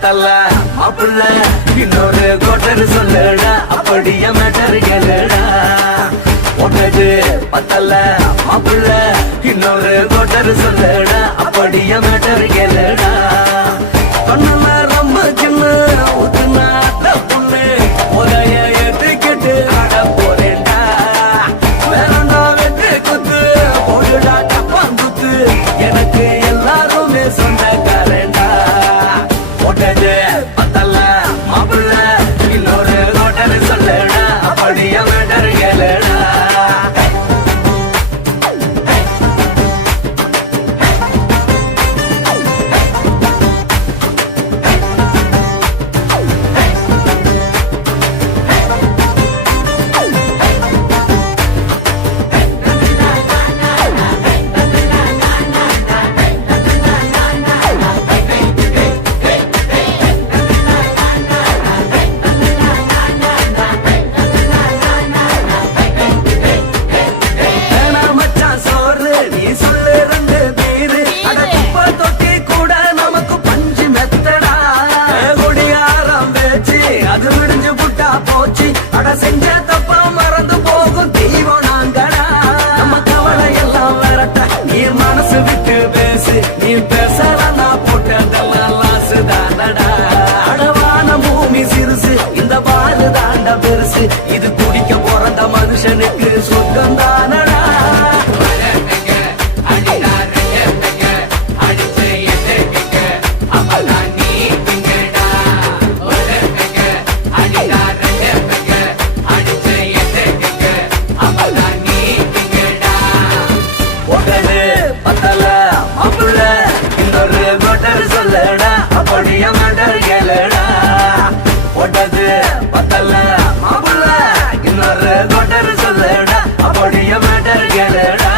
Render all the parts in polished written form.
பத்தல மாப்பிள்ள இன்னொரு கோட்டர் சொல்லுடா அப்படியே மேட்டர் கேளுடா ஒன்னது பத்தல மாப்பிள்ள இன்னொரு கோட்டர் சொல்லுடா அப்படியே மேட்டர் கேளுடா கண்ணல ரொம்ப சின்ன ஊத்துனா பொண்ணு உரைய ஏத்துக்கிட்டு ஆட போறேன்டா வேறண்டா வெட்டு குத்து போடுடா டப்பாங்குத்து எனக்கு எல்லாருமே சொந்தக்காரன்டா ஒட்டது பத்தல மாப்பிள்ள இன்னொரு கோட்டர் சொல்லுடா அப்படியே மேட்டர் கேளுடா செஞ்ச தப்பா மறந்து போகும் தெய்வம் நாங்கடா நம்ம கவலை எல்லாம் வரட்ட நீ மனசு விட்டு பேசு நீ பேசலன்னா போட்டதெல்லாம் லாசு தானடா அடவான பூமி சிறுசு இந்த பாலு தாண்ட பெருசு இது குடிக்க பிறந்த மனுஷனுக்கு சொர்க்கம் தானடா சொல்லடா அப்படியே மேட்டர் கேளுடா ஒட்டது பத்தல மாப்பிள்ள இன்னொரு கோட்டர் சொல்லடா அப்படியே மேட்டர் கேளுடா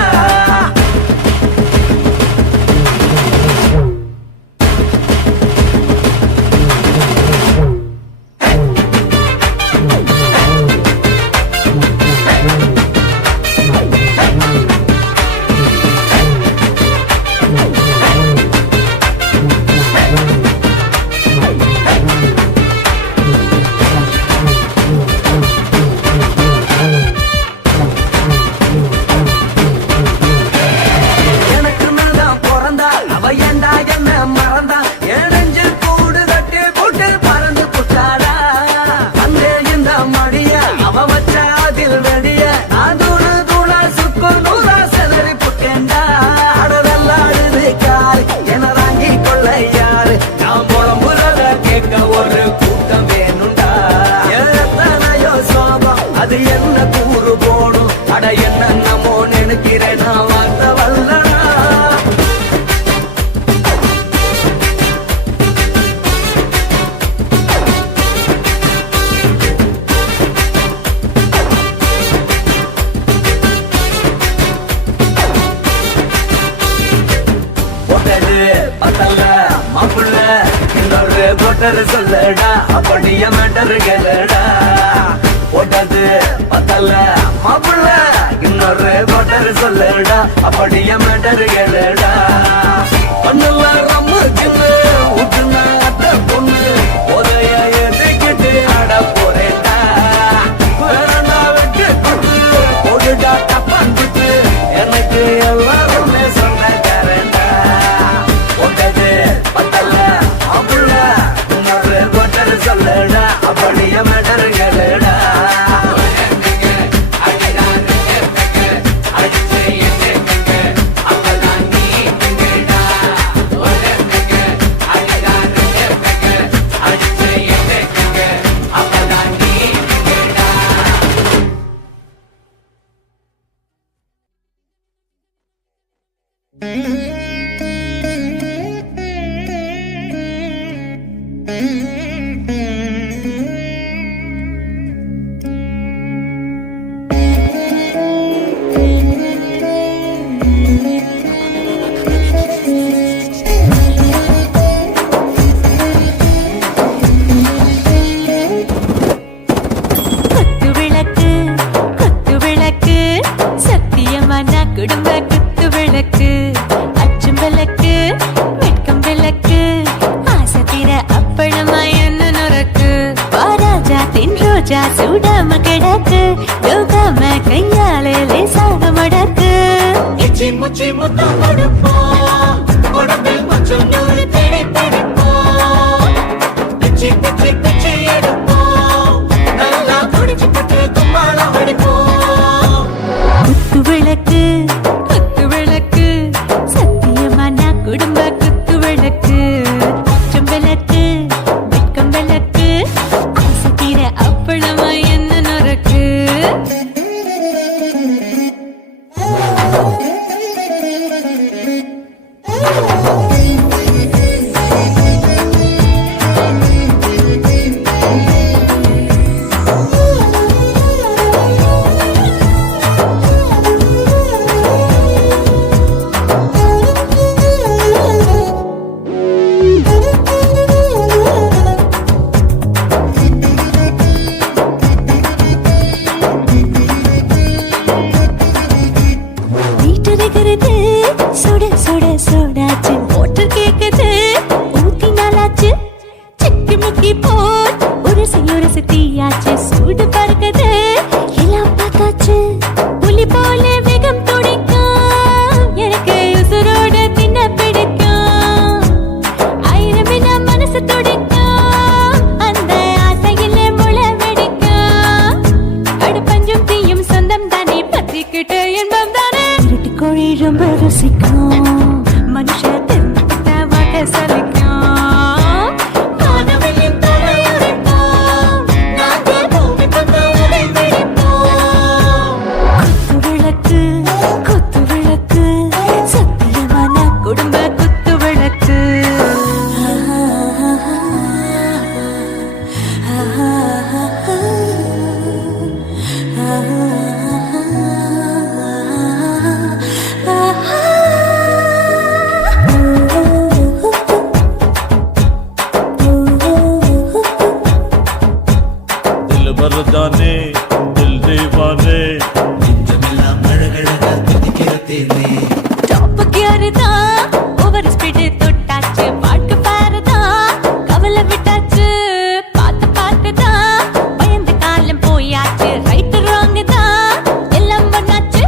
ஒரு கூட்டம் வேணுண்டா எத்தனையோ சோகம் அது என்ன கூறு போடும் அட என்னமோ நினைக்கிறேன் நான் வார்த்தை வல்லடா ஒட்டது பத்தல மாப்பிள்ள இன்னொரு கோட்டர் சொல்லடா அப்படியே மேட்டர் கேளுடா ஒட்டது பத்தல மாப்பிள்ள இன்னொரு கோட்டர் சொல்லடா அப்படியே மேட்டர் கேளுடா பண்ணல ரொம்ப சின்ன ஊத்துனா பொண்ணு உதய ஏத்துக்கிட்டு ஆட போறேன்டா வேறண்டா வெட்டு குத்து போடுடா டப்பாங்குத்து எனக்கு எல்லாருமே சொந்தக்காரன்டா ஒட்டது பத்தல மாப்பிள்ள இன்னொரு கோட்டர் சொல்லடா அப்படியே மேட்டர் கேளுடா ரோஜா சூடாம கிடக்கு யோகாம கையாலே லேசாக மடக்கு இச்சி முச்சி முத்தம் கொடுப்போம் உடம்பில் கொஞ்சம் நூறு தேடி பிடிப்போம் பிச்சி பிச்சி பிச்சி எடுப்போம் நல்லா குடிச்சு பட்டு தும்பாலம் அடிப்போம் குத்து விளக்கு குத்து விளக்கு சத்தியமா நான் குடும்ப குத்து விளக்கு பச்சம் விளக்கு வெட்கம் விளக்கு ஆசை தீர அப்பளமா என்ன நொறுக்கு வீட்டருகிறது சுட சுட சோடாச்சு மோட்டர் கேக்குது ஊத்தி நாளாச்சு சிக்கி முக்கி போல் உரசி தீயாச்சு சூடு பறக்குது எல்லாம் பார்த்தாச்சு புலி போல வேகம் துடிக்கும் எனக்கு உசுரோட தின்ன பிடிக்கும் ஆயிரம் வினா மனசு துடிக்கும் அந்த ஆசையிலே முளை வெடிக்கும் அடுப்பஞ்சும் தீயும் சொந்தம் தானே பத்திக்கிட்டு என்பம் தானே இருட்டு கோழி ரொம்ப ருசிக்கும் மனுஷ தெரிஞ்சுக்கிட்ட வாக்க சலிக்கும் கானவில்லின் தலை உடைப்போம் நாங்கள் பூமி தந்த உடை பிடிப்போம் குத்து விளக்கு சத்தியமான குடும்ப குத்து விளக்கு दिल भर जाने दिल दीवाने நெஞ்சமெல்லாம் அழகழகா துடிக்கிறதேனே டாப் கியர் தான் ஓவர் ஸ்பீடு தொட்டாச்சு பாட்டு பாருதான் கவலை விட்டாச்சு பார்த்து தான் பயந்து காலம் போயாச்சு ரைட் ராங் தான் எல்லாம் பண்ணாச்சு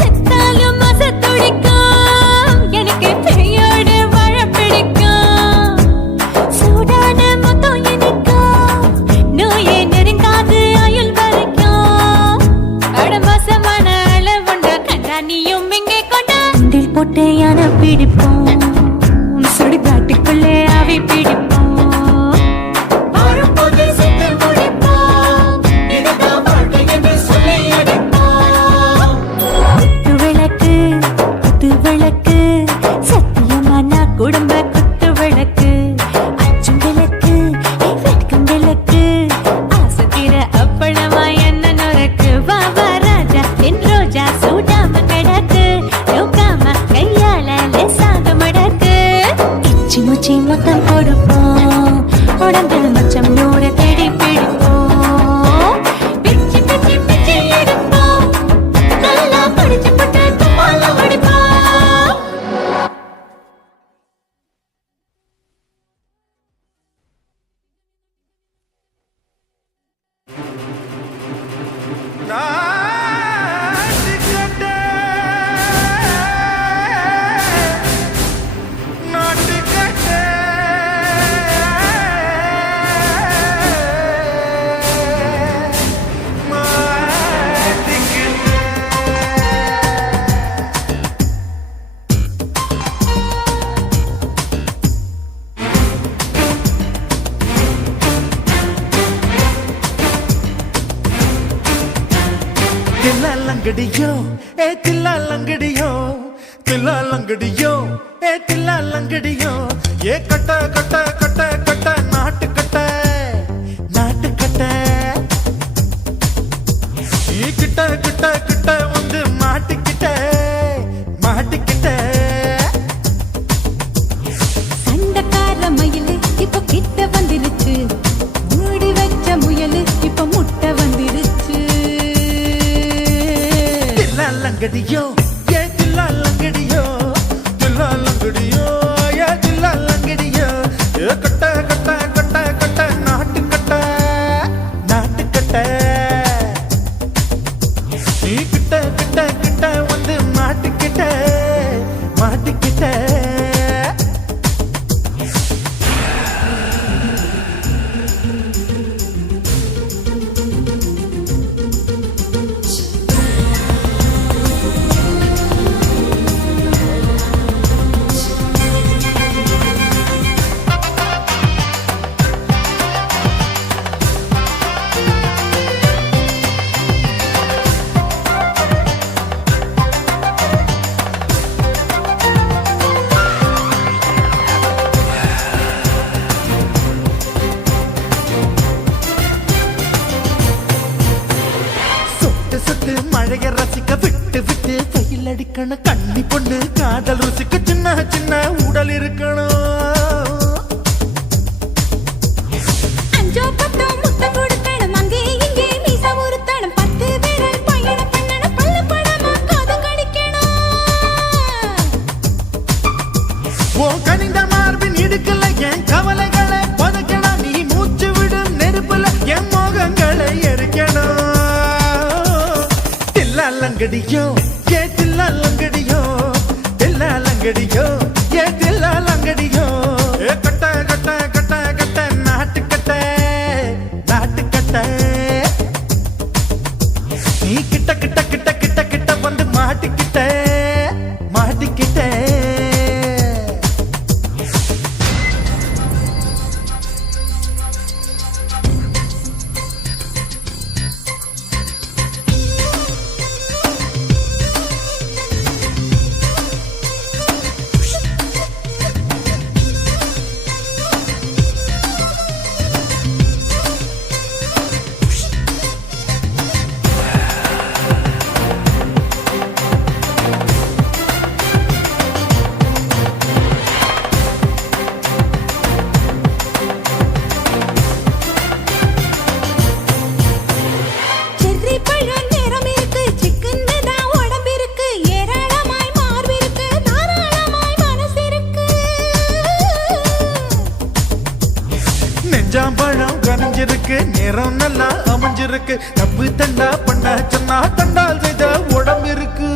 செத்தாலும் மச துடிக்கும் எனக்கு பெரியோடு வாழ பிடிக்கும் சூடான மொத்தம் எனக்கும் நோயே நெருங்காது ஆயுள் வரைக்கும் அடமோசமான அளவுண்ட கண்டா நீயும் இங்கே கொண்ட உண்டில் போட்டு யானை பிடிப்போம் சுடுகாட்டுக்குள்ளே அவை பிடிப்போம் வரும்போது சுத்தி முடிப்போம் இதுதான் வாழ்க்கை என்று சொல்லி அடிப்போம் குத்து விளக்கு சத்தியமான குடும்ப குத்து விளக்கு அச்சும் விளக்கு வெட்கம் விளக்கு ஆசை தீர அப்பளமா என்ன நொறுக்கு வா வா ராஜா என் ரோஜா சூடாம கிடக்கு யோகாம கையால லேசாக மடக்கு இச்சி முச்சி மொத்தம் கொடுப்போம் உடம்பில் மச்சம் நூறு தேடி பிடிப்போம் பிச்சி பிச்சி பிச்சி எடுப்போம் நல்லா படிச்சு பட்டு தும்பாலம் அடிப்போம் தில்லாலங்கடியோ ஏ தில்லாலங்கடியோ தில்லாலங்கடியோ ஏ தில்லாலங்கடியோ ஏ கட்ட கட்ட கட்ட கட்ட நாட்டு கட்ட நாட்டு கட்ட நீ கிட்ட கிட்ட கிட்ட வந்து மாட்டிக்கிட்ட மாட்டிக்கிட்ட சண்டக்கார மயிலு இப்ப கிட்ட வந்துருச்சு மூடி வச்ச முயலு இப்ப முட்டை வந்துருச்சு தில்லாலங்கடியோ ஏ தில்லாலங்கடியோ தில்லாலங்கடியோ ஏ தில்லாலங்கடியோ ஏ கட்ட கட்ட கட்ட கட்ட நாட்டு கட்ட நாட்டு கட்ட அடிக்கணும் கண்ணி பொண்ணு காதல் ருசிக்கு சின்ன சின்ன உடல் இருக்கணும் அஞ்சோ பத்தோ முத்த கொடுக்கணும் அங்கே இங்கே மீச உருத்தணும் 10 விரல் பயணம் பண்ணணும் பல்ல படமா காது கடிக்கணும் ஓ கனிந்த மார்பின் இடுக்கல என் கவலைகளை புதைக்கணும் நீ மூச்சு விடும் நெருப்புல என் மோகங்களை எரிக்கணும் தில்லாலங்கடியோ ஏ தில்லாலங்கடியோ தில்லாலங்கடியோ ஏ தில்லாலங்கடியோ ஏ கட்ட கட்ட கட்ட கட்ட நாட்டுக்கட்ட நாட்டுக்கட்ட நீ கிட்ட கிட்ட கிட்ட கிட்ட கிட்ட வந்து மாட்டிக்கிட்ட மாட்டிக்கிட்ட செர்ரி பழம் நேரம் இருக்கு சிக்கன்னு தான் உடம்பு இருக்கு ஏராளமாய் மார்பு இருக்கு தாராளமாய் மனசு இருக்கு நெஞ்சாம்பழம் கனிஞ்சிருக்கு நேரம் நல்லா அமைஞ்சிருக்கு தப்பு தண்டா பண்ண சொன்னா தண்டால் செய்த உடம்பு இருக்கு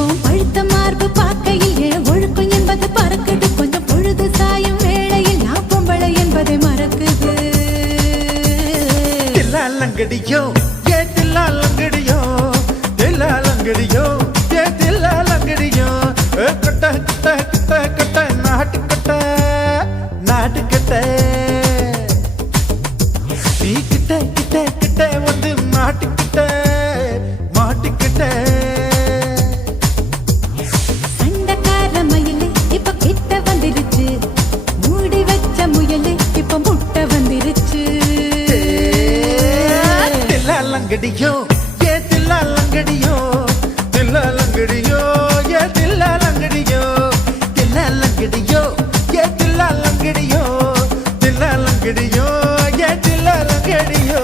உன் பழுத்த மார்பு பார்க்கையில் என் ஒழுக்கம் என்பது பறக்குது கொஞ்சம் பொழுது சாயும் வேளையில் நான் பொம்பளை என்பதை மறக்குது தில்லாலங்கடியோ ஏ தில்லாலங்கடியோ தில்லாலங்கடியோ ஏ தில்லாலங்கடியோ கட்ட கட்ட கட்ட கட்ட நாட்டுக்கட்ட நாட்டுக்கட்ட நீ கிட்ட கிட்ட கிட்ட வந்து மாட்டிக்கிட்ட மாட்டிக்கிட்ட சண்டக்கார மயிலு இப்ப கிட்ட வந்துருச்சு மூடி வச்ச முயலு இப்ப முட்டை வந்துருச்சு தில்லாலங்கடியோ ஏ தில்லாலங்கடியோ தில்லாலங்கடியோ ஏ தில்லாலங்கடியோ தில்லாலங்கடியோ ஏ தில்லாலங்கடியோ தில்லாலங்கடியோ ஏ தில்லாலங்கடியோ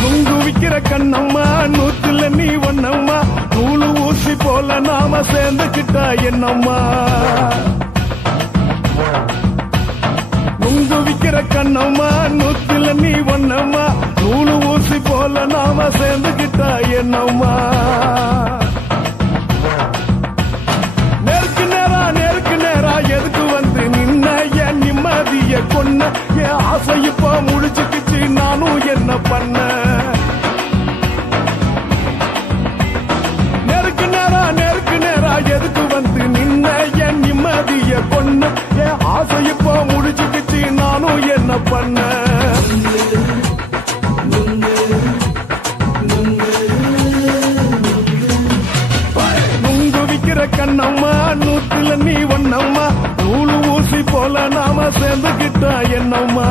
நுங்கு விக்கிற கண்ணம்மா நூத்துல நீ ஒன்னம்மா நூலு ஊசி போல நாம சேர்ந்துக்கிட்டா என்னம்மா நுங்கு விக்கிற கண்ணம்மா நூத்துல நீ ஒன்னம்மா நூலு ஊசி போல நாம சேர்ந்துக்கிட்டா என்னம்மா நேருக்கு நேரா எதுக்கு வந்து நின்ன என் நிம்மதிய கொன்ன என் ஆசை இப்ப முடிச்சுக்கிச்சு நானும் என்ன பண்ண நேருக்கு நேரா எதுக்கு வந்து நின்ன என் நிம்மதிய கொன்ன என் ஆசை இப்ப முடிச்சுக்கிச்சு நானும் என்ன பண்ண நுங்கு விக்கிற கண்ணம்மா நூத்துல நீ ஒன்னம்மா நூலு ஊசி போல நாம சேர்ந்துக்கிட்டா என்னம்மா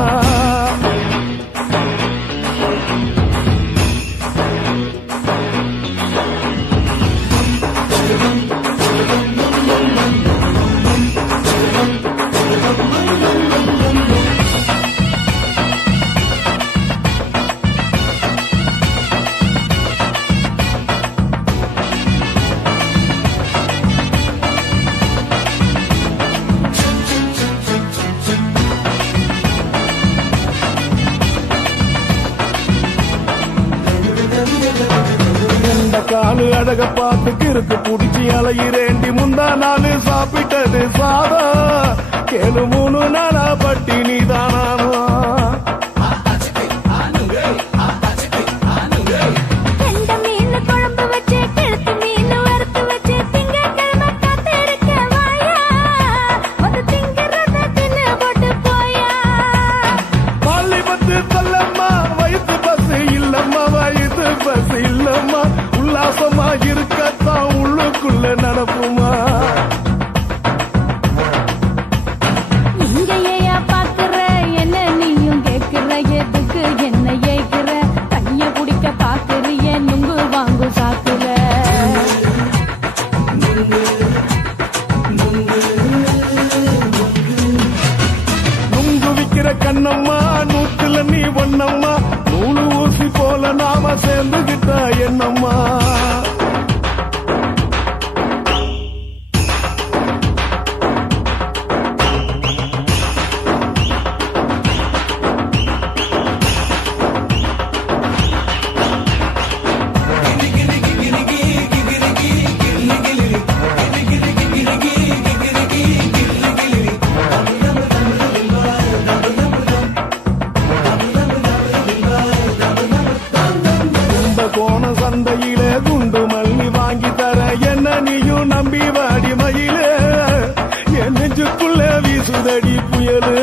அழக பார்த்து கிறுக்கு புடிச்சு அலையிறேண்டி முந்தா நாள் சாப்பிட்டது சாதா கேளு 3 நாளா பட்டினி தானானோ கெண்ட மீன் குழம்பு வச்சு கெளுத்து மீன் வறுத்து வச்சு திங்கட்கிழமை காத்திருக்க வாயா வந்து திங்கிறத தின்னு போட்டு போயா பள்ளி பத்து தள்ளம்மா வயிற்று பஸ் இல்லம்மா வயிற்று பஸ் இல்லம்மா உல்லாசமா இருக்கத்தான் உள்ளுக்குள்ள நடப்புமா நீங்க ஏயா பாக்குற என்ன நீயும் கேக்குற எதுக்கு என்ன ஏக்குற கைய குடிக்க பாக்குறிய நுங்கு வாங்கு சாக்குற நுங்கு விக்கிற கண்ணம்மா நூத்துல நீ ஒண்ணம்மா நூலு ஊசி போல நாம சேர்ந்துகிட்டா என்னம்மா கோண சந்தையில குண்டு மல்லி வாங்கி தர என்ன நீயும் நம்பி வாடி மயிலே என் நெஞ்சுக்குள்ள வீசுதடி புயலு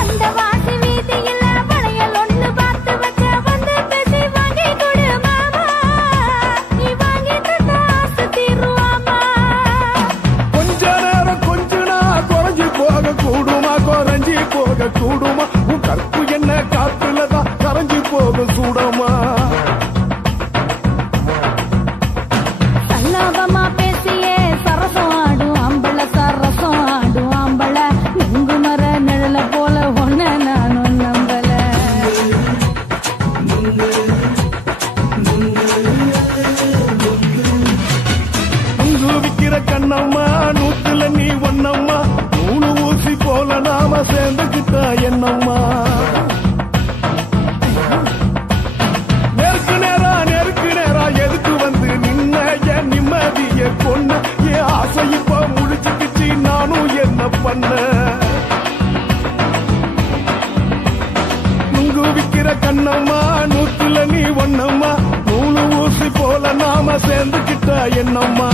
அந்த வாசி வீதியில வளையல் ஒண்ணு பார்த்து வச்ச வந்து பேசி வாங்கி கொடு மாமா நீ வாங்கி தந்த ஆசை தீருவாமா கொஞ்ச நேரம் கொஞ்ச நாள் குறைஞ்சி போக கூடுமா குறைஞ்சி போக கூடுமா உன் கற்பு என்ன காத்துலதான் கரைஞ்சி போக சூடமா சல்லாபமா பேசியே சரசம் ஆடும் ஆம்பள சரசம் ஆடும் ஆம்பள நெங்கு மர நிழல போல ஒன்ன நானும் நம்பல நுங்கு விக்கிற கண்ணம்மா நூத்துல நீ ஒண்ணம்மா நூலு ஊசி போல நாம சேர்ந்துகிட்டா என்னம்மா நெருக்கு நேரா எதுக்கு வந்து நின்ன என் நிம்மதிய கொன்ன என் ஆசை இப்ப முடிச்சுக்கிச்சு நானும் என்ன பண்ண நுங்கு விக்கிற கண்ணம்மா நூத்துல நீ ஒண்ணம்மா நூலு ஊசி போல நாம சேர்ந்துகிட்டா என்னம்மா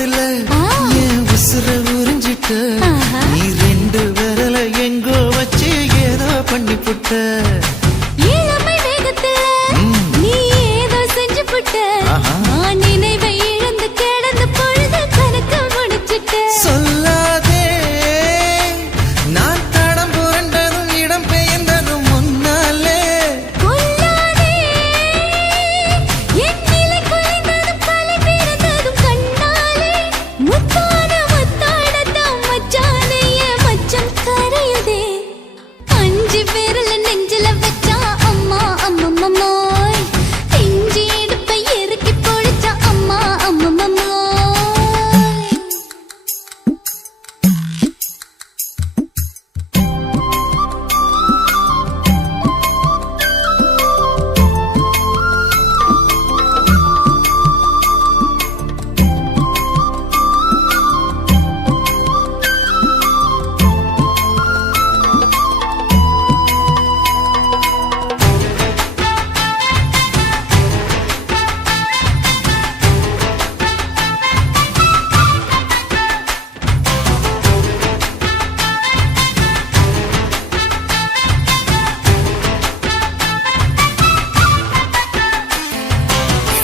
வேகத்துல என் உசுர உறிஞ்சிட்ட நீ ரெண்டு விரல எங்கோ வச்சு ஏதோ பண்ணி புட்ட இளமை வேகத்துல நீ ஏதோ செஞ்சு புட்ட நான் நினைவை இழந்து கிடந்த பொழுது கணக்கு முடிச்சிட்ட சொல்லாதே நான் தடம் புரண்டதும் இடம் பெயர்ந்ததும் முன்னாலே கொல்லாதே என் நிலை குலைந்ததும் பல பிறந்ததும் கண்ணாலே முத்தான முத்தாடத்தான் மச்சானே என் மச்சம் கரையுதே அஞ்சு விரல நெஞ்சில வச்சா அம்மா அம்மம்மோய் இஞ்சி இடுப்பை இறுக்கி பொடிச்சா அம்மா அம்மம்மோய்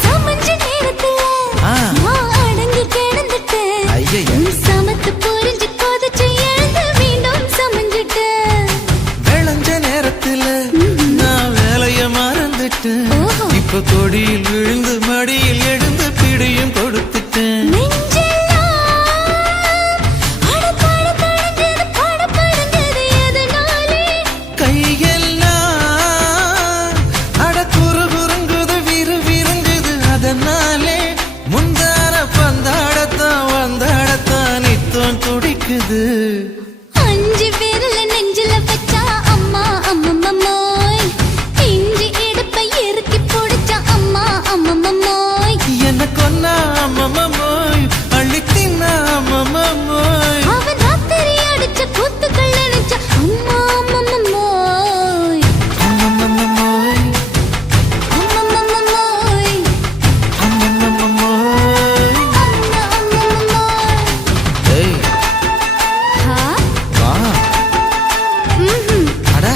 சமஞ்ச நேரத்துல நான் அடங்கி கிடந்துட்டேன் ஐயைய. நீ சமத்து புரிஞ்சு கொதிச்சு எழுந்து மீண்டும் சமஞ்சிட்டேன் விளைஞ்ச நேரத்துல நான் வேலைய மறந்துட்டேன் ஓஹோ. இப்ப கொடியில் விழுந்து மடியில் எழுந்து பிடியும் கொடுத்துட்டேன் நெஞ்செல்லாம் அடபடபடங்குது, படபடங்குது எதனாலே? கையெல்லாம் அட குறுகுறுங்குது விறுவிறுங்குது அதனாலே முந்தார பந்தாடத்தான் வந்தாடத்தான் நித்தம் துடிக்குது அஞ்சு விரல நெஞ்சில வச்சா அம்மா அம்மம்மோய் இஞ்சி இடுப்பை இறுக்கி பொடிச்சா அம்மா அம்மம்மோய் என்ன கொன்னா அம்மம்மோய் அள்ளி தின்னா அம்மம்மோய் அவன் ராத்திரி அடிச்ச கூத்துக்கள் நினைச்ச அம்மா அம்மம்மோய் அம்மம்மோய் அம்மம்மோய் அம்மம்மோய் அம்மா அம்மம்மோய் ஏய் ஹா வா ம்ஹும் அட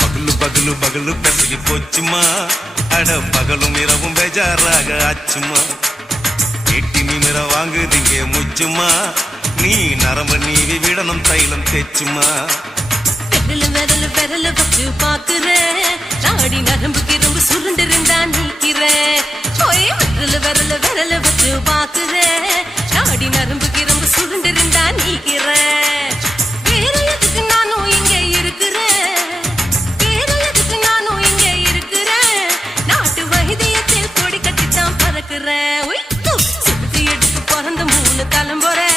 பகலு பகலு பகலு பெசகி போச்சுமா அட பகலும் இரவும் பேஜாராக ஆச்சுமா எட்டி நிமிர வாங்குதிங்க முச்சுமா நீ நரம்ப நீவி விடணும் தைலம் தேச்சுமா விரல விரல வச்சு பாக்குறேன் நாடி நரம்பு கிரம்பு சுருண்டு இருந்தா நீக்கிறேன் விரல விரல வச்சு பாக்குறேன் நாடி நரம்பு கிரம்பு சுருண்டு இருந்தா நீக்கிறேன் வேற எதுக்கு நானும் இங்க இருக்கிறேன் வேற எதுக்கு நானும் இங்க இருக்கிறேன் நாட்டு வைத்தியத்தில் கொடி கட்டித்தான் பறக்கிறேன் சுத்தி எடுத்து பிறந்த 3 தலைமுறை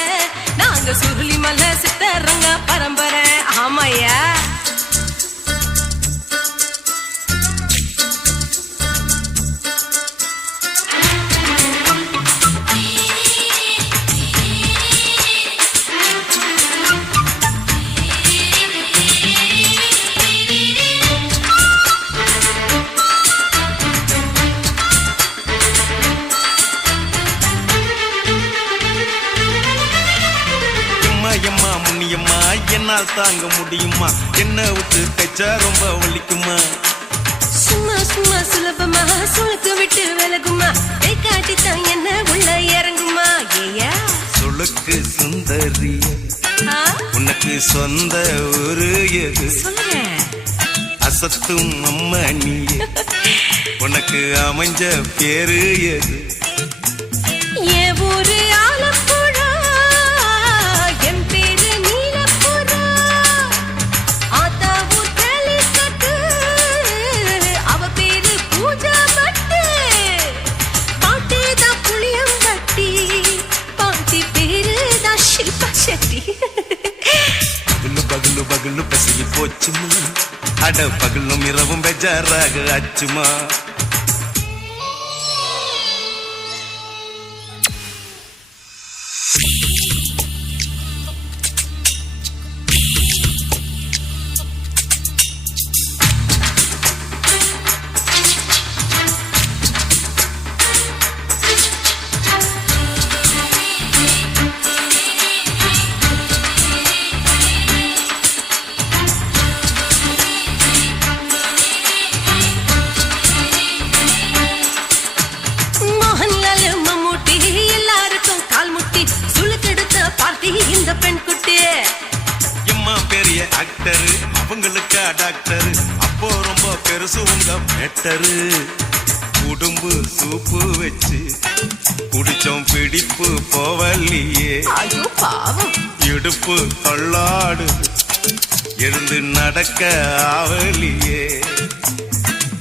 நாங்க சுருளி மலை சித்தரங்க பரம்பரை ஆமையா எம்மா முன்னியம்மா என்னால் தாங்க முடியுமா என்ன விட்டு தைச்சா ரொம்ப வலிக்குமா சும்மா சும்மா சுலபமா சுளுக்கு விட்டு விலகுமா கை காட்டித்தான் என்ன உள்ள இறங்குமா ஏயா சுளுக்கு சுந்தரி உனக்கு சொந்த ஊரு எது சொல்லுங்க அசத்தும் அம்மா நீ உனக்கு அமைஞ்ச பேரு எது என் ஊரு ஆலப்புழா என் பேரு நீ பகலு பசகி போச்சுமா அட பகலும் இரவும் பெஜாராக ஆச்சுமா இந்த பெண் குட்டி எம்மா பெரிய ஆக்டர் அவங்களுக்கா டாக்டர் அப்போ ரொம்ப பெருசு உங்க மேட்டரு உடும்பு சூப்பு வச்சு குடிச்சோம் பிடிப்பு போவல்லையே ஐயோ பாவம் இடுப்பு தள்ளாடு எழுந்து நடக்க ஆவலியே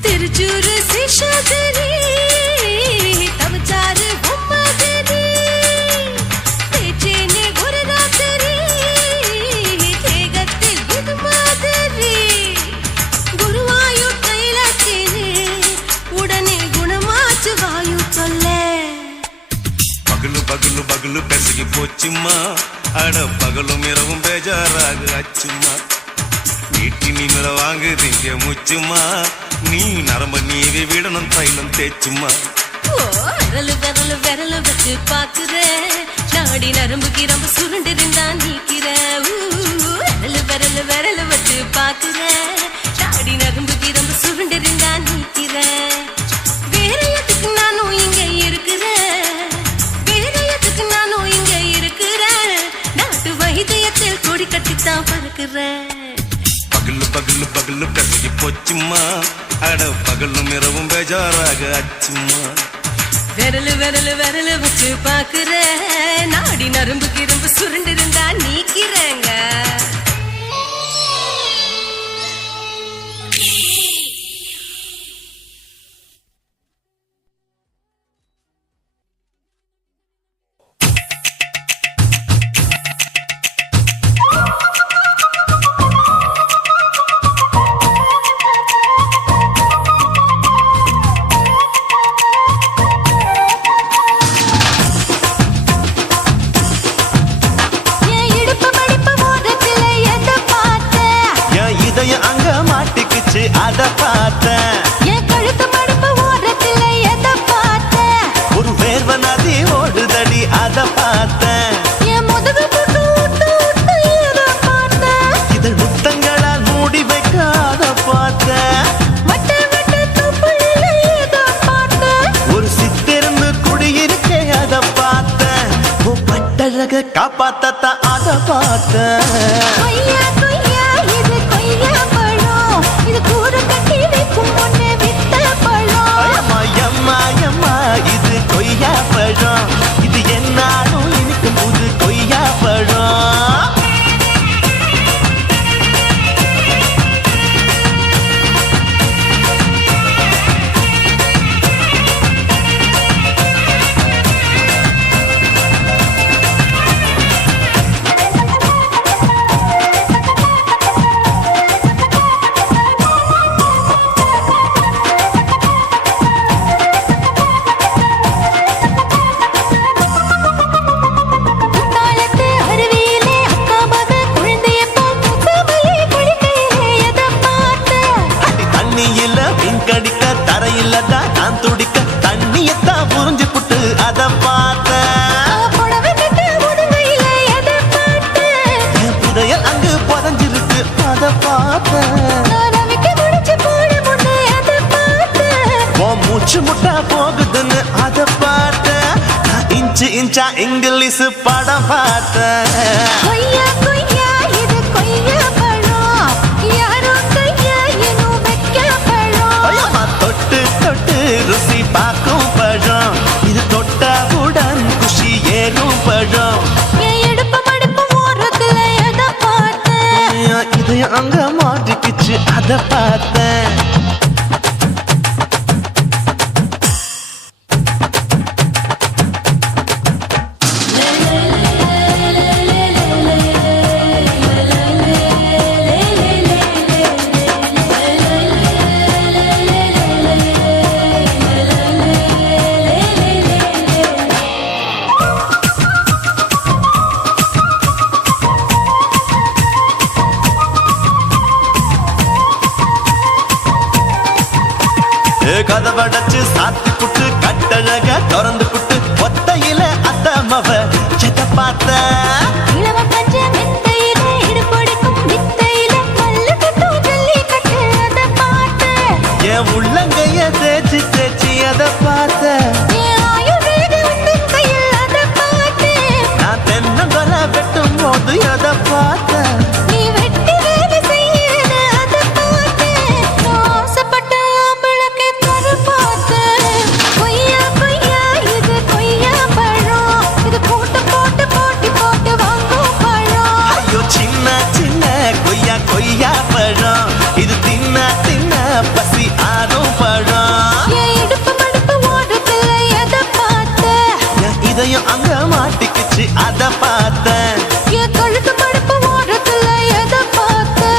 திருச்சூரு சிஷாதிரி தவச்சாரு பொம்மதிரி தேச்சேனே குருராத்திரி தேகத்தில் இது மாதிரி குருவாயூர் தைலத்திரி உடனே குணமாச்சு வாயு சொல்ல பகலு பகலு பகலு பெசகி போச்சுமா அட பகலும் இரவும் பேஜாராக ஆச்சுமா வீட்டி நிமிர வாங்குதீங்க முச்சுமா நீ நரம்ப நீவி விடணும் தைலம் தேச்சுமா விரலு விரலு விரலு வச்சு பாக்குறேன் நாடி நரம்பு கிரம்பு சுருண்டு இருந்தா நீக்கிறேன் விரலு விரலு விரலு வச்சு பாக்குறேன் நாடி நரம்பு கிரம்பு சுருண்டு இருந்தா நீக்கிறேன் வேற எதுக்கு நானும் இங்க இருக்கிறேன் வேற எதுக்கு நானும் இங்க இருக்கிறேன் நாட்டு வைத்தியத்தில் கொடி கட்டித்தான் பறக்கிறேன் பகலு பகலு பகலு பெசகி போச்சுமா அட பகலும் இரவும் பேஜாராக ஆச்சுமா விரலு விரலு விரலு வச்சு பாக்குறேன் நாடி நரம்பு கிரம்பு சுருண்டு இருந்தா நீக்கிறேங்க அத பார்த்தேன் என் கழுத்து மடுப்பு ஓரத்துல எதை பார்த்தேன் ஒரு வேர்வ நதி ஓடுதடி அத பார்த்தேன் என் முதுகு புட்டு விட்டு விட்டு எதை பார்த்தேன் இதழ் முத்தங்களால் மூடி வைக்க அத பார்த்தேன் வட்ட வட்ட தொப்புளில எதை பார்த்தேன் ஒரு சித்திருந்து குடியிருக்கே அத பார்த்தேன் உன் பட்டழக காப்பாத்தத்தான் அத பார்த்தேன் கொய்யா கொய்யா இது கொய்யா பழம் இது கூட கட்டி வைக்கும் முன்னே வித்த பழம் அம்மா அம்மா அம்மா இது கொய்யா பழம் இது என்னாலும் இனிக்கும் புது கொய்யா பழம் குத்தாலத்து அருவியிலே அக்கா மக குழந்தைய போல் முகமையே குளிக்கையிலே எதை பார்த்தேன் அடி தண்ணியில மீன் கடிக்க தரையில தான் நான் துடிக்க தண்ணியத்தான் புரிஞ்சு புட்டு அத பார்த்தேன் புடவை கட்ட முதுகையில எதை பார்த்தேன் என் புதையல் அங்கு புதஞ்சிருக்கு அத பார்த்தேன் நான் அவிக்க முடிச்சு போட முன்னே எதை பார்த்தேன் உன் மூச்சு முட்டா போகுதுன்னு அத பார்த்தேன் நான் இன்ச்சு இன்ச்சா இங்கிலீஷ் படம் பார்த்தேன் கொய்யா கொய்யா இது கொய்யா பழம் யாரோ கையா இன்னும் வைக்க பழம் ஐயம்மா தொட்டு தொட்டு ருசி பார்க்கும் பழம் இது தொட்டாவுடன் குஷி ஏறும் பழம் என் இடுப்பு மடுப்பு ஓரத்துல எதை பார்த்தேன் என் இதயம் அங்க மாட்டிக்கிச்சு அத பார்த்தேன் லே கதவடைச்சு சாத்தி புட்டு கட்டழக திறந்து புட்டு ஒத்தையில அத்தமவ செத்த பார்த்த இளவ பஞ்ச மெத்தையில இடுப்பொடிக்கும் வித்தையில கல்லு கட்டும் ஜல்லிக்கட்டு அத பார்த்து என் உள்ளங்கைய தேய்ச்சி தேய்ச்சி அதை பார்த்த என் ஆயுர்வேத உந்தன் கையில் அத பார்த்து நான் தென்னங்கொலை வெட்டும் போது அதை பார்த்த நீ வெட்டி வேலை செய்யறது அத பார்த்து நான் ஆசைப்பட்ட ஆம்பளுக்கு தர பார்த்து கொய்யா கொய்யா இது கொய்யா பழம் இது போட்டு போட்டு போட்டி போட்டு வாங்கும் பழம் ஐயோ சின்ன சின்ன கொய்யா கொய்யா பழம் இது தின்ன தின்ன பசி ஆறும் பழம் என் இடுப்பு மடுப்பு ஓடுதில்ல எதை பார்த்து என் இதயம் அங்க மாட்டிக்கிச்சு அதை பார்த்தேன் என் கழுத்து மடுப்பு ஓடுதில்ல எதை பார்த்து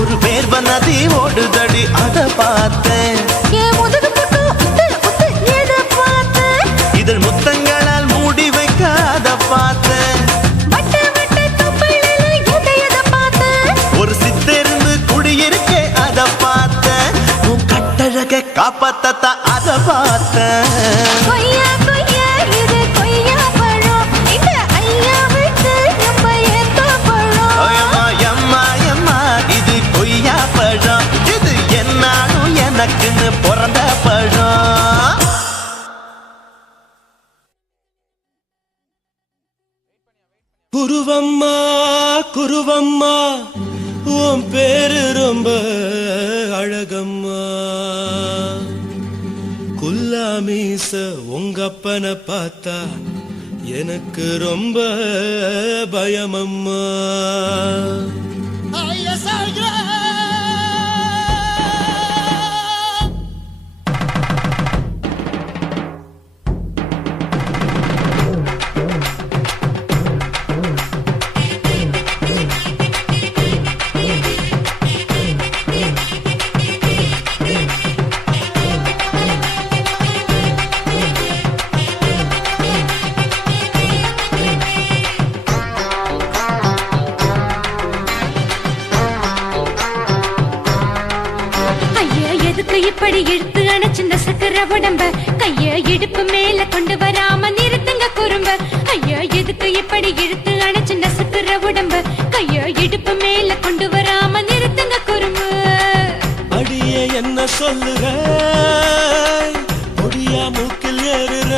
ஒரு வேர்வ நதி ஓடுதடி அதை பார்த்தேன் என் முதுகு புட்டு உத்து உத்து எதை பார்த்து இதழ் முத்தங்களால் மூடி வைக்க அதை பார்த்தேன் வட்ட வட்ட தொப்பையில எதை பார்த்து ஒரு சித்தெருந்து குடியிருக்கே அதை பார்த்தேன் உன் கட்டழக காப்பாத்தத்தா அதை பார்த்தேன் கொய்யா கொய்யா இது கொய்யா பழம் இந்த ஐயா விட்டு நம்ம ஏத்த பழம் அம்மா எம்மா எம்மா இது கொய்யா பழம் இது என்னாலும் எனக்குன்னு பிறந்த பழம் குருவம்மா குருவம்மா உன் பேரு ரொம்ப அழகம்மா குல்லாமீச உங்க அப்பனை பார்த்தா எனக்கு ரொம்ப பயமம்மா ஐயா எதுக்கு இப்படி இழுத்து அணைச்சிருந்த சக்கர உடம்ப கைய இடுப்பு மேல கொண்டு வராம நிறுத்துங்க குறும்ப ஐயா எதுக்கு இப்படி இழுத்து அணைச்சிருந்த சக்கர உடம்ப கைய இடுப்பு மேல கொண்டு வராம நிறுத்துங்க குறும்பு அடியே என்ன சொல்லுற பொடியா மூக்கில் ஏறுற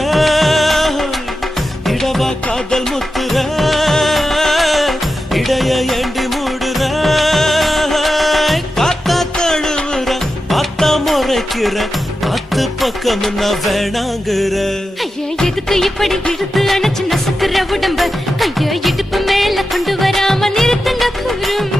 இடவா காதல் முத்துற இடைய ஏண்டி மூடுற காத்தா தழுவுற பார்த்தா முறைக்கிற பத்து பக்கம் நான் வேணாங்குற ஐயா எதுக்கு இப்படி இழுத்து அணைச்சிருந்த சக்கர உடம்ப கைய இடுப்பு மேல கொண்டு வராம நிறுத்துங்க குறும்ப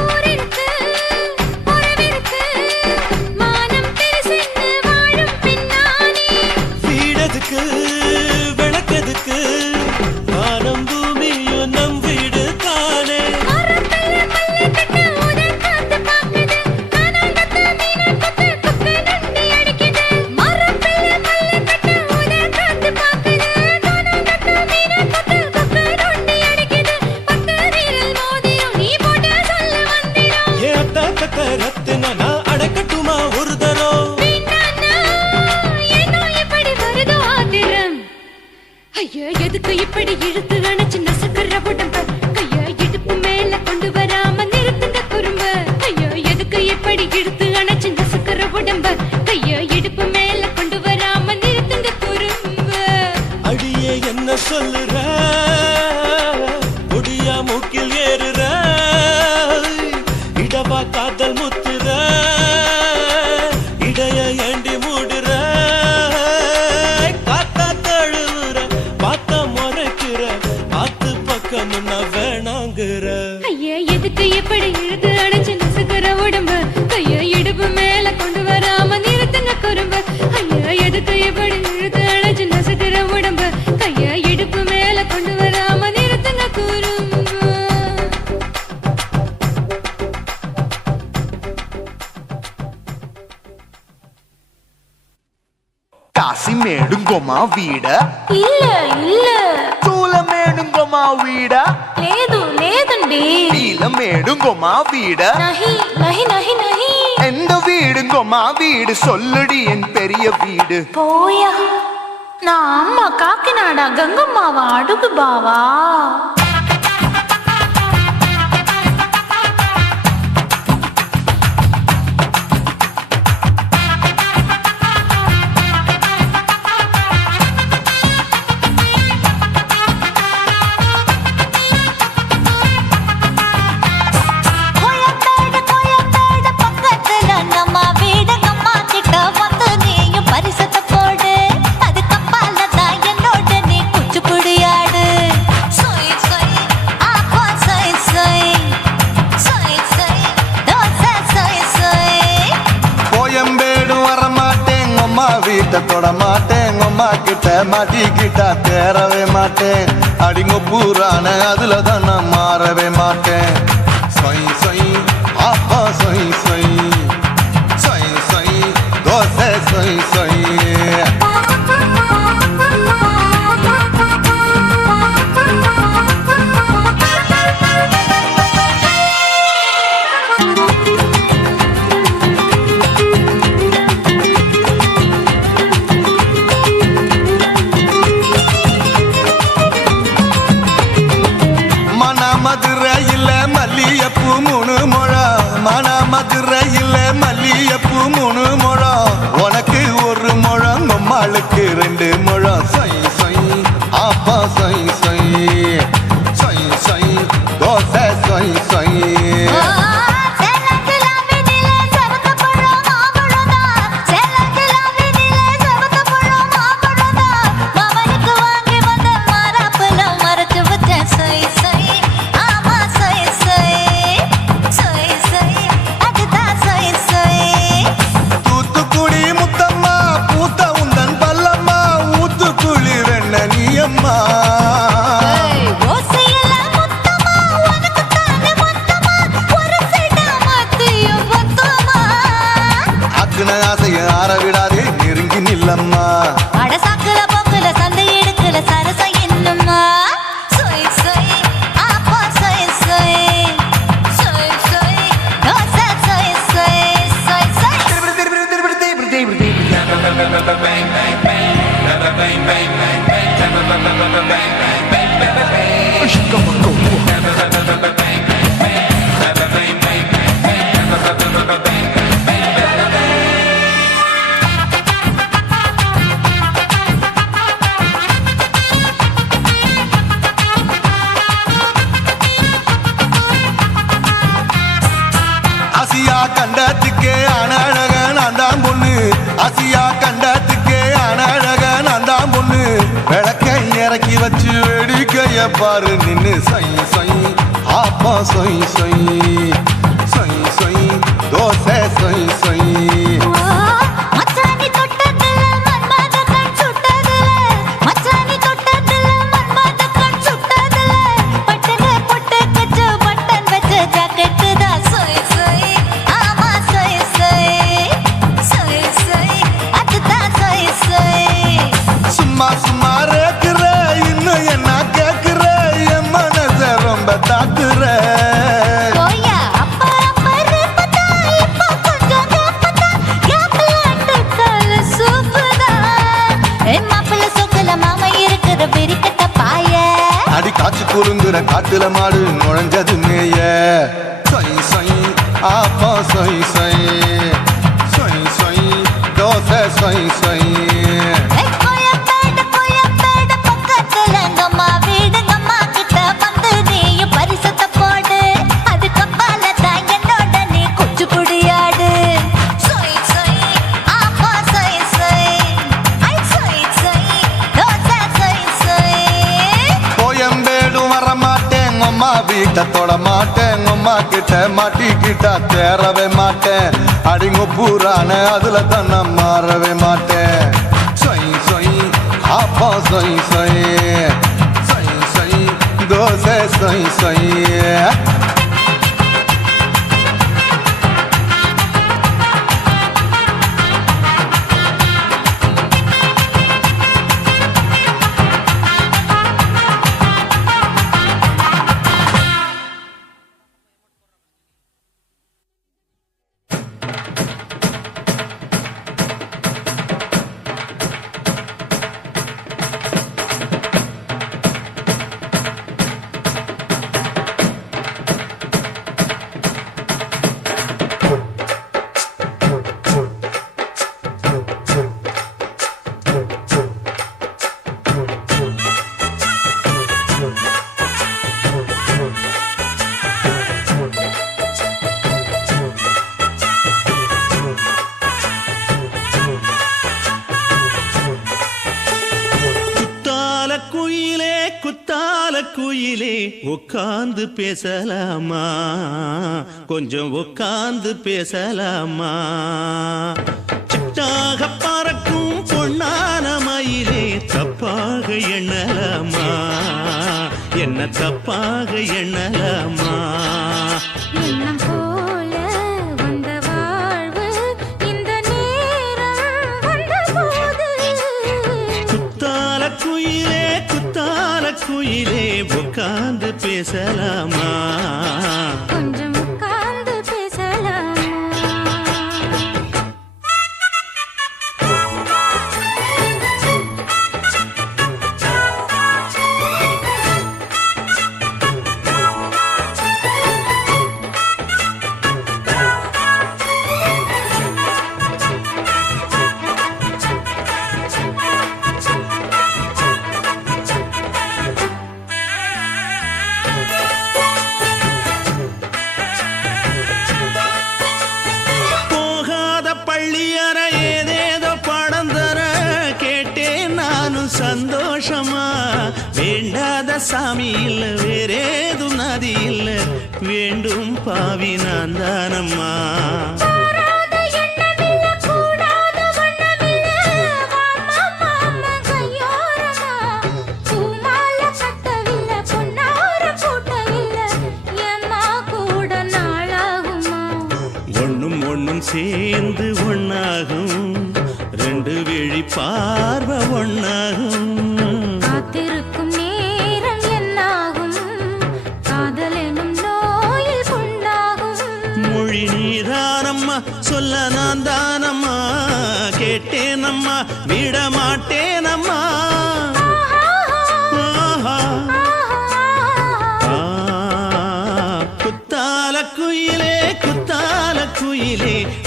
ஊரிருக்கு, உறவிருக்கு, மானம் பெருசென்று வாழும் பெண்ணானே. வீடதுக்கு விளக்கதுக்கு வானம் பூமியும் நம் வீடு தானே. மரத்துல மல்லு கட்டு உதர் காத்து பாக்குது, கானாங்கத்து மீனாங்கத்து குக்கு நொண்டி அடிக்குது. மரத்துல மல்லு கட்டு உதர் காத்து பாக்குது, கானாங்கத்து மீனாங்கத்து குக்கு நொண்டி அடிக்குது. பத்து வீரல் மோதிரம் நீ போட்டு சொல்ல வந்திடும். ஏ அத்த தக்க ரத்தின நான் அடக்கட்டுமா ஒரு தரம். வேண்டாண்ணா, ஏனோ இப்படி வருதோ ஆத்திரம். ஐயா, எதுக்கு இப்படி இழுத்து அணைச்சு நசுக்குற உடம்ப? கைய இடுப்பு மேல கொண்டு வராம நிறுத்துங்க குறும்ப. ஐயா, எதுக்கு இப்படி இழுத்து அணைச்சு நசுக்குற உடம்ப? கைய இடுப்பு மேல கொண்டு வராம நிறுத்துங்க குறும்ப. அடியே என்ன சொல்லுற முடியா மூக்கில் ஏறுற இடவா காதல் முத்துற இடைய ஏண்டி மூடுற காத்தா தழுவுற பார்த்தா முறைக்கிற ஆத்து பக்கம் நான் வேணாங்குற. ஐயா, எதுக்கு இப்படி இழுத்து அணைச்சு நசுக்குற உடம்ப? கைய இடுப்பு மேல கொண்டு வராம நிறுத்துங்க குறும்ப. ஐயா, எதுக்கு இப்படி இழுத்து அணைச்சு நசுக்குற உடம்ப? கைய இடுப்பு மேல கொண்டு வராம நிறுத்துங்க குறும்ப. కాశీమేడుంగోమా వీడ இல்ல இல்ல చూలమేడుంగోమా వీడ లేదు లేదండి. నీలమేడుంగోమా వీడ నహి నహి నహి నహి. எந்த வீடுங்கோமா வீடு சொல்லுடி என் பெரிய வீடு. போயா, நான் அம்மா காக்கிநாடா கங்கம்மாவா அடுகு பாவா. கோயம்பேடு பக்கத்துல நம்ம வீடு, அம்மா கிட்ட வந்து நீயும் பரிசத்தை போடு. அது கப்பால தான் என்னோட நீ குச்சிப்புடியாடு. சொய் சொய் ஆப்பா சொய் சொய் சொய் சொய் தோசை சொய் சொய். கோயம்பேடு வரமாட்டேன் அம்மா வீட்டை தொட மாட்டேன், அம்மா கிட்ட மாட்டிக்கிட்டா தேரவே மாட்டேன். அடிங்க பூரான அதுல தான் நான் மாறவே மாட்டேன். சொய் சொய் ஆப்பா சொய் சொய் சொய் சொய் தோசை சொய் சொய். மதுரையில் மல்லியப்பூ 3 முழம், மன மதுரையில் மல்லியப்பூ 3 முழம். உனக்கு 1 முழம், அம்மாளுக்கு 2 முழம். சொய் சொய் ஆப்பா சொய் சொய் சொய் சொய் தோசை சொய் சொய். தூத்துக்குடி முத்தம்மா பூத்த உந்தன் பல்லம்மா ஊத்துக்குழி வெண்ண நீயம்மா. அக்குன ஆசைய ஆற விடாதே நெருங்கி நில்லம்மா. அடசாக்குல போக்குல சந்தை எடுக்கல சரச என்னம்மா. சொய் சொய் ஆப்பா சொய் சொய் சொய் சொய் தோசை சொய் சொய் சொய் சொய். ஆசியா கண்டத்துக்கே அனழக நான் தான் பொண்ணு, ஆசியா கண்டத்துக்கே அனழக நான் தான் பொண்ணு. விளக்கை இறக்கி வச்சு வேடிக்கைய பாரு நின்னு சொய் சொய் ஆப்பா சொய் சொய் சொய் சொய் தோசை சொய் சொய் மச்சானி தொட்டதுல மன்மத கண் சுட்டதுல மச்சானி தொட்டதுல மன்மத கண் சுட்டதுல பட்டன பொட்டு கச்சு பட்டன் வச்ச ஜாக்கெட் தான் சொய் சொய் ஆமா சொய் சொய் சொய் சொய் அதுதான் சொய் சொய் சும்மா சும்மா ரேக்குற இன்னும் என்ன கேக்குற என் மனச ரொம்ப தாக்குற கோயா அப்பா அப்பா ரப்பதா இப்ப கொஞ்சம் கேப்பதா கேப்பலாட்டு கால சூப்பரா என் மாப்பிள்ள சொக்கல மாமா இருக்கிற பெரிக்கட்ட பாய அடி காய்ச்சி குறுங்குற காட்டுல மாடு நுழைஞ்சது மேய சொய் சொய் ஆப்பா சொய் சொய் சொய் சொய் தோசை சொய் சொய் கோயம்பேடு பக்கத்துல எங்கம்மா வீடு அம்மா கிட்ட வந்து நீயும் பரிசத்தை போடு அதுக்கு பால தான் என்னோட நீ குச்சி புடியாடு சொய் சொய் ஆப்பா சொய் சொய் ஐ சொய் சொய் தோசை சொய் சொய் கோயம்பேடும் வர மாட்டேன் அம்மா வீட்டை தொட மாட்டேன் அம்மா கிட்ட மாட்டிக்கிட்டா தேரவே மாட்டேன் அடிங்க பூரான அதுல தான் நான் மாறவே மாட்டேன் சொய் சொய் ஆப்பா சொய் சொய் சொய் சொய் தோசை சொய் சொய் குத்தால குயிலே உட்கார்ந்து பேசலாமா கொஞ்சம் உட்கார்ந்து பேசலாமா சிட்டாக பறக்கும் பொன்னான மயிலே தப்பாக எண்ணலாமா என்ன தப்பாக எண்ணலாமா எண்ணம் போல வந்த வாழ்வு இந்த நேரம் வந்தபோது குத்தால குயிலே உட்கார்ந்து பேசலாமா கொஞ்சம் உட்கார்ந்து பேசலாமா சந்தோஷமா வேண்டாத சாமி இல்ல வேறேதும் நதி இல்ல வேண்டும் பாவி நான் தானம்மா ஒண்ணும் சேர்ந்து ஒன்னாகும் ரெண்டு விழி பார்வை ஒன்னாகும் காத்திருக்கும் நேரம் என்னாகும் காதல் எனும் நோயில் கொண்டாகும் மொழி நீதானம்மா சொல்ல நான் தானம்மா கேட்டேனம்மா விட மாட்டேனம்மா குத்தால குயிலே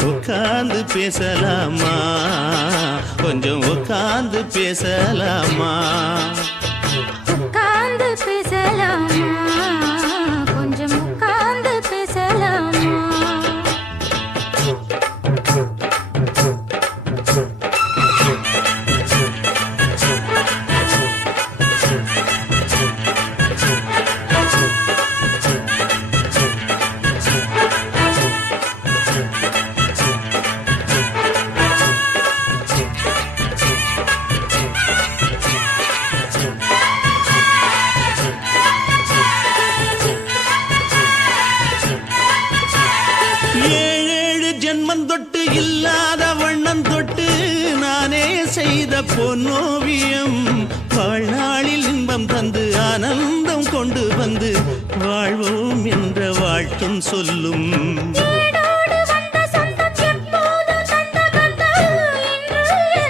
உட்கார்ந்து பேசலாமா கொஞ்சம் உட்கார்ந்து பேசலாமா உட்கார்ந்து பேசலாமா கொஞ்சம் உட்கார்ந்து பேசலாமா இல்லாத வண்ணம் தொட்டு நானே செய்த பொன்னோவியம் வாழ்நாளில் இன்பம் தந்து ஆனந்தம் கொண்டு வந்து வாழ்வோம் என்ற வாழ்த்தும் சொல்லும் ஏடோடு வந்த சொந்தம் எப்போதும் தந்த பந்தம் இன்று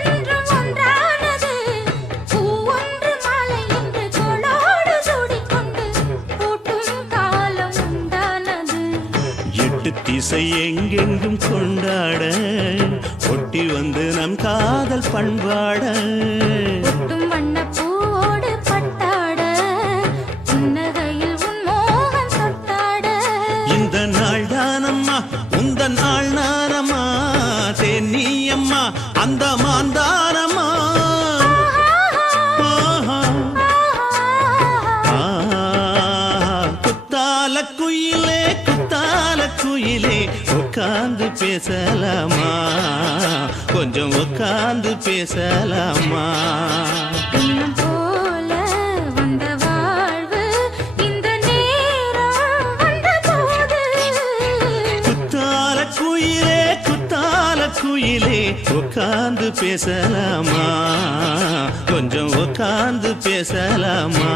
என்றும் ஒன்றானது. பூ ஒன்று மாலை என்று தோளோடு சூடிக்கொண்டு பூட்டும் காலம் உண்டானது. எட்டு திசை எங்கெங்கும் கொண்டாட ஒட்டி வந்து நம் காதல் பண்பாட ஒட்டும் வண்ணப் பூவோடு பட்டாட புன்னகையில் உன் மோகம் தொட்டாட. இந்த நாள் தானம்மா உந்த நாள் நானம்மா தேனி அம்மா அந்த மாந்தானம்மா ஆஹா. குத்தால குயிலே குத்தால குயிலே உட்கார்ந்து பேசலாமா கொஞ்சம் உட்கார்ந்து பேசலாமா இன்னும் போல வந்த வாழ்வு இந்த நேரம் வந்தபோது. குத்தால குயிலே உட்கார்ந்து பேசலாமா கொஞ்சம் உட்கார்ந்து பேசலாமா